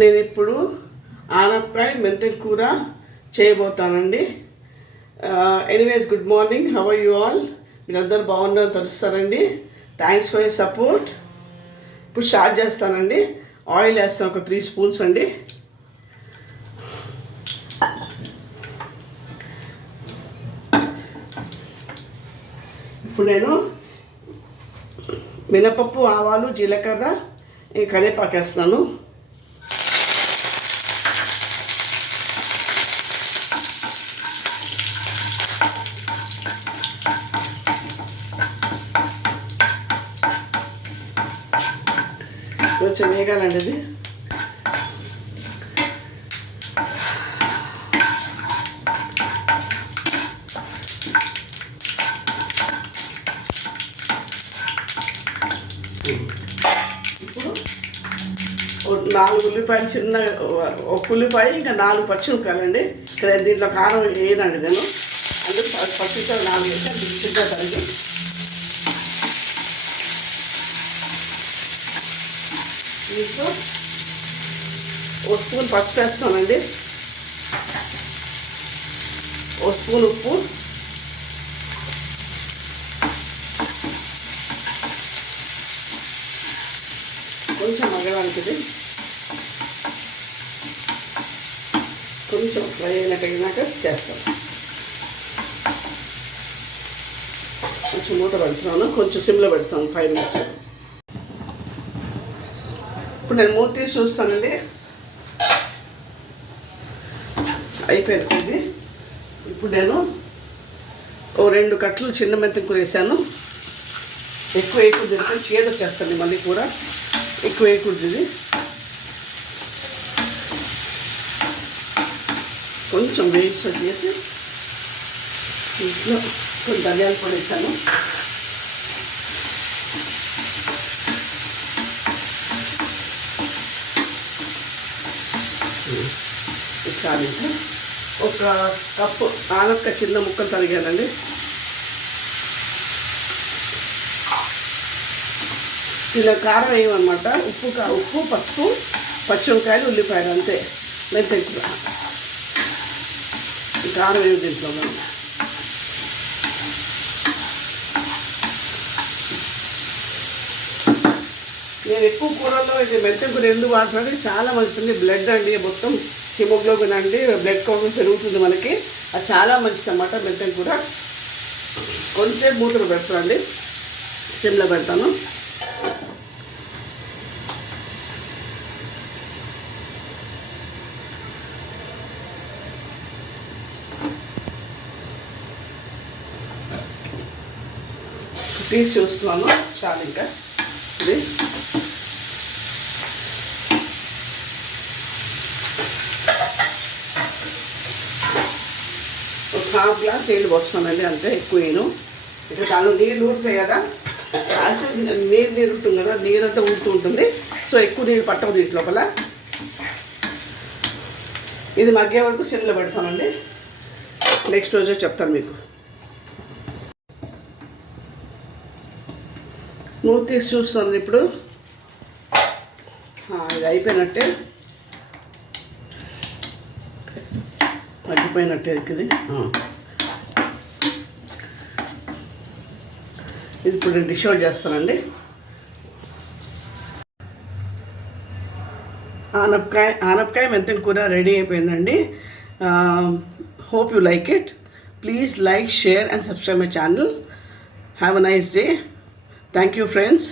నేను ఇప్పుడు ఆనపకాయ మెంతి కూర చేయబోతానండి. Anyways good morning, how are you all? మీరందరూ బాగున్నారని తెలుస్తారండి. Thanks for your support. ఇప్పుడు స్టార్ట్ చేస్తానండి. ఆయిల్ వేస్తాను, ఒక 3 స్పూన్స్ అండి. ఇప్పుడు నేను మినపప్పు, ఆవాలు, జీలకర్ర, కరివేపాకు వేస్తున్నాను. కొంచెం వేగాలండి ఇది. ఇప్పుడు 4 ఉల్లిపాయలు, చిన్న ఒక ఉల్లిపాయ, ఇంకా 4 పచ్చిమిరపకాయలండి. ఇక్కడ దీంట్లో కారం వేయనండి నేను, అందుకు పచ్చిమిరపకాయలు 4 వేసి అది చిన్నగా తరిగి దీంట్లో 1 స్పూన్ పసుపు వేస్తానండి, 1 స్పూన్ ఉప్పు, కొంచెం మగ్గడానికి కొంచెం ఫ్రై అయినాక చేస్తాను. కొంచెం మూత పెడుతున్నాను, కొంచెం సిమ్లో పెడతాను 5 మినిట్స్. ఇప్పుడు నేను మూత తీసి చూస్తానండి. అయిపోయింది. ఇప్పుడు నేను 2 కట్టలు చిన్న మెంతి కూర వేసాను. ఎక్కువ వేయకూడదు, చేదు వచ్చేస్తుంది మళ్ళీ కూర. ఎక్కువ వేయకూడదు ఇది. కొంచెం వేయించి చేసి ఇంట్లో కొంచెం ధనియాల పొడి వేసాను. చాలు. ఒక కప్పు ఆనపకాయ చిన్న ముక్కలు తరిగానండి. ఇలా కారం వేయమన్నమాట. ఉప్పు, పసుపు, పచ్చిమిరపకాయలు, ఉల్లిపాయలు, అంతే. మెంతి కూర కారం వేయ దీంట్లో. నేను ఎక్కువ కూరల్లో ఇది మెంతి కూర ఎందుకు వాడుతున్నాను, చాలా మంచిది. బ్లడ్ అండి, మొత్తం హిమోగ్లోబిన్ అండి, బ్లడ్ కౌంట్ పెరుగుతుంది మనకి. అది చాలా మంచిది అన్నమాట మెంతి కూర. కొంచెం మూతలు పెడతానండి, సిమ్లో పెడతాను. తీసి చూస్తున్నాను, చాలు. ఇంకా ఇది ఒక 1/2 గ్లాస్ నీళ్ళు పోస్తున్నానండి, అంతే. ఎక్కువ వేయను. ఇక దానిలో నీళ్ళు ఊరుతాయి కదా, నీరు ఉంటుంది కదా, నీరంతా ఊరుతూ ఉంటుంది. సో ఎక్కువ నీళ్ళు పట్టవు దీంట్ లోపల. ఇది మగ్గే వరకు సిమ్లో పెడతానండి. నెక్స్ట్ రోజే చెప్తాను మీకు. మూత తీసి చూస్తాను ఇప్పుడు. ఇది అయిపోయినట్టే, మగ్గిపోయినట్టే ఇది. ఇది ఇప్పుడు నేను డిష్ అవుట్ చేస్తానండి. ఆనపకాయ మెంతి కూర రెడీ అయిపోయిందండి. Hope you like it. Please like, share and subscribe my channel. Have a nice day. Thank you, friends.